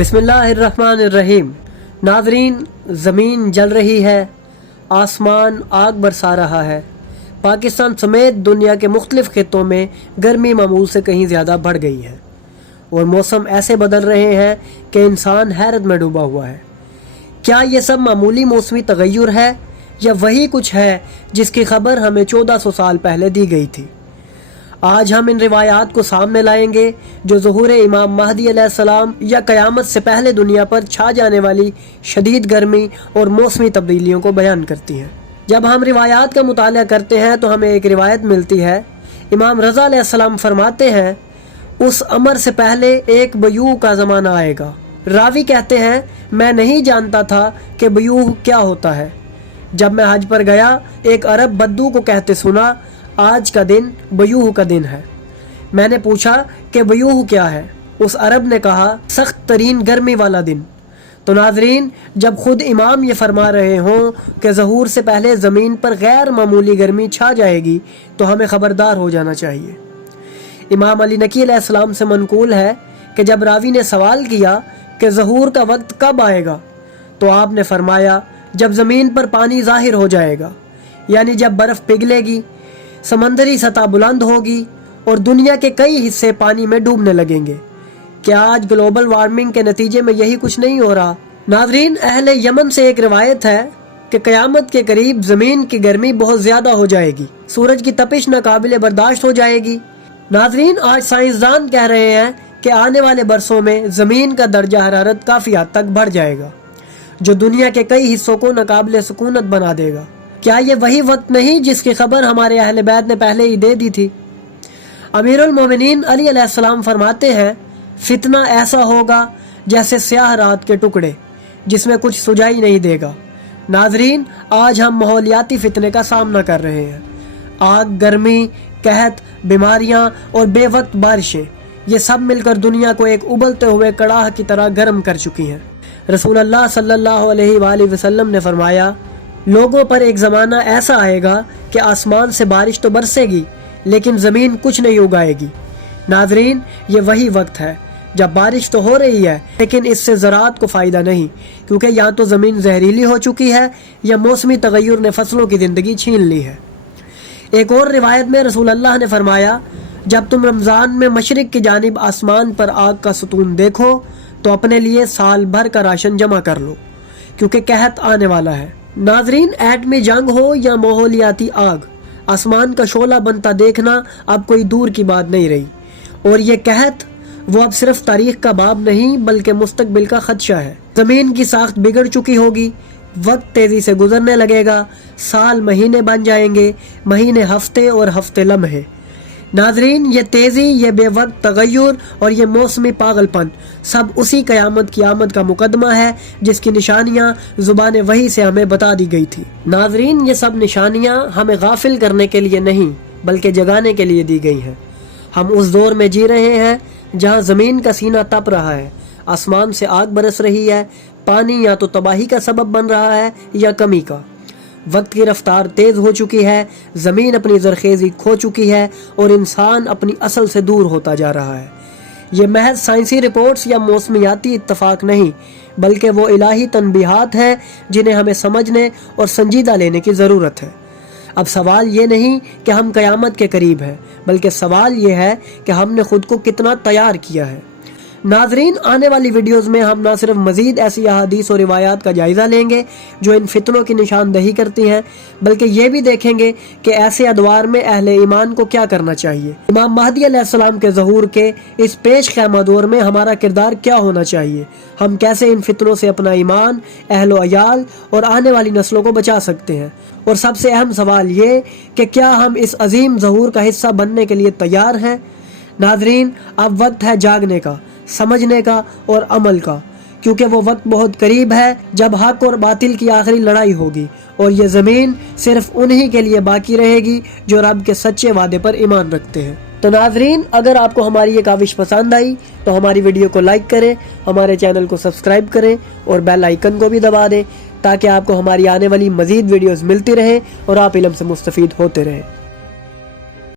بسم اللہ الرحمن الرحیم۔ ناظرین، زمین جل رہی ہے، آسمان آگ برسا رہا ہے۔ پاکستان سمیت دنیا کے مختلف خطوں میں گرمی معمول سے کہیں زیادہ بڑھ گئی ہے اور موسم ایسے بدل رہے ہیں کہ انسان حیرت میں ڈوبا ہوا ہے۔ کیا یہ سب معمولی موسمی تغیر ہے یا وہی کچھ ہے جس کی خبر ہمیں 1400 سال پہلے دی گئی تھی؟ آج ہم ان روایات کو سامنے لائیں گے جو ظہور امام مہدی علیہ السلام یا قیامت سے پہلے دنیا پر چھا جانے والی شدید گرمی اور موسمی تبدیلیوں کو بیان کرتی ہیں۔ جب ہم روایات کا مطالعہ کرتے ہیں تو ہمیں ایک روایت ملتی ہے۔ امام رضا علیہ السلام فرماتے ہیں، اس امر سے پہلے ایک بیوہ کا زمانہ آئے گا۔ راوی کہتے ہیں، میں نہیں جانتا تھا کہ بیوہ کیا ہوتا ہے۔ جب میں حج پر گیا، ایک عرب بدو کو کہتے سنا، آج کا دن بیوہ کا دن ہے۔ میں نے پوچھا کہ بیوہ کیا ہے؟ اس عرب نے کہا، سخت ترین گرمی والا دن۔ تو ناظرین، جب خود امام یہ فرما رہے ہوں کہ ظہور سے پہلے زمین پر غیر معمولی گرمی چھا جائے گی تو ہمیں خبردار ہو جانا چاہیے۔ امام علی نقی علیہ السلام سے منقول ہے کہ جب راوی نے سوال کیا کہ ظہور کا وقت کب آئے گا تو آپ نے فرمایا، جب زمین پر پانی ظاہر ہو جائے گا، یعنی جب برف پگھلے گی، سمندری سطح بلند ہوگی اور دنیا کے کئی حصے پانی میں ڈوبنے لگیں گے۔ کیا آج گلوبل وارمنگ کے نتیجے میں یہی کچھ نہیں ہو رہا؟ ناظرین، اہل یمن سے ایک روایت ہے کہ قیامت کے قریب زمین کی گرمی بہت زیادہ ہو جائے گی، سورج کی تپش ناقابل برداشت ہو جائے گی۔ ناظرین، آج سائنسدان کہہ رہے ہیں کہ آنے والے برسوں میں زمین کا درجہ حرارت کافی حد تک بڑھ جائے گا، جو دنیا کے کئی حصوں کو ناقابل سکونت بنا دے گا۔ کیا یہ وہی وقت نہیں جس کی خبر ہمارے اہل بیت نے پہلے ہی دے دی تھی؟ امیر المومنین علی علیہ السلام فرماتے ہیں، فتنہ ایسا ہوگا جیسے سیاہ رات کے ٹکڑے جس میں کچھ سجائی نہیں دے گا۔ ناظرین، آج ہم ماحولیاتی فتنے کا سامنا کر رہے ہیں۔ آگ، گرمی، قحط، بیماریاں اور بے وقت بارشیں، یہ سب مل کر دنیا کو ایک ابلتے ہوئے کڑاہ کی طرح گرم کر چکی ہیں۔ رسول اللہ صلی اللہ علیہ وآلہ وسلم نے فرمایا، لوگوں پر ایک زمانہ ایسا آئے گا کہ آسمان سے بارش تو برسے گی لیکن زمین کچھ نہیں اگائے گی۔ ناظرین، یہ وہی وقت ہے جب بارش تو ہو رہی ہے لیکن اس سے زراعت کو فائدہ نہیں، کیونکہ یا تو زمین زہریلی ہو چکی ہے یا موسمی تغیر نے فصلوں کی زندگی چھین لی ہے۔ ایک اور روایت میں رسول اللہ نے فرمایا، جب تم رمضان میں مشرق کی جانب آسمان پر آگ کا ستون دیکھو تو اپنے لیے سال بھر کا راشن جمع کر لو، کیونکہ قحط آنے والا ہے۔ ناظرین، ایٹمی جنگ ہو یا ماحولیاتی آگ، آسمان کا شعلہ بنتا دیکھنا اب کوئی دور کی بات نہیں رہی، اور یہ قحط وہ اب صرف تاریخ کا باب نہیں بلکہ مستقبل کا خدشہ ہے۔ زمین کی ساخت بگڑ چکی ہوگی، وقت تیزی سے گزرنے لگے گا، سال مہینے بن جائیں گے، مہینے ہفتے اور ہفتے لمحے۔ ناظرین، یہ تیزی، یہ بے وقت تغیر اور یہ موسمی پاگل پن سب اسی قیامت کی آمد کا مقدمہ ہے جس کی نشانیاں زبان وحی سے ہمیں بتا دی گئی تھی۔ ناظرین، یہ سب نشانیاں ہمیں غافل کرنے کے لیے نہیں بلکہ جگانے کے لیے دی گئی ہیں۔ ہم اس دور میں جی رہے ہیں جہاں زمین کا سینہ تپ رہا ہے، آسمان سے آگ برس رہی ہے، پانی یا تو تباہی کا سبب بن رہا ہے یا کمی کا۔ وقت کی رفتار تیز ہو چکی ہے، زمین اپنی زرخیزی کھو چکی ہے اور انسان اپنی اصل سے دور ہوتا جا رہا ہے۔ یہ محض سائنسی رپورٹس یا موسمیاتی اتفاق نہیں بلکہ وہ الہی تنبیہات ہیں جنہیں ہمیں سمجھنے اور سنجیدہ لینے کی ضرورت ہے۔ اب سوال یہ نہیں کہ ہم قیامت کے قریب ہیں بلکہ سوال یہ ہے کہ ہم نے خود کو کتنا تیار کیا ہے۔ ناظرین، آنے والی ویڈیوز میں ہم نہ صرف مزید ایسی احادیث اور روایات کا جائزہ لیں گے جو ان فتنوں کی نشاندہی کرتی ہیں بلکہ یہ بھی دیکھیں گے کہ ایسے ادوار میں اہل ایمان کو کیا کرنا چاہیے۔ امام مہدی علیہ السلام کے ظہور کے اس پیش خیمہ دور میں ہمارا کردار کیا ہونا چاہیے، ہم کیسے ان فتنوں سے اپنا ایمان، اہل و عیال اور آنے والی نسلوں کو بچا سکتے ہیں، اور سب سے اہم سوال یہ کہ کیا ہم اس عظیم ظہور کا حصہ بننے کے لیے تیار ہیں۔ ناظرین، اب وقت ہے جاگنے کا، سمجھنے کا اور عمل کا، کیونکہ وہ وقت بہت قریب ہے جب حق اور باطل کی آخری لڑائی ہوگی اور یہ زمین صرف انہی کے لیے باقی رہے گی جو رب کے سچے وعدے پر ایمان رکھتے ہیں۔ تو ناظرین، اگر آپ کو ہماری یہ کاوش پسند آئی تو ہماری ویڈیو کو لائک کریں، ہمارے چینل کو سبسکرائب کریں اور بیل آئیکن کو بھی دبا دیں تاکہ آپ کو ہماری آنے والی مزید ویڈیوز ملتی رہیں اور آپ علم سے مستفید ہوتے رہیں۔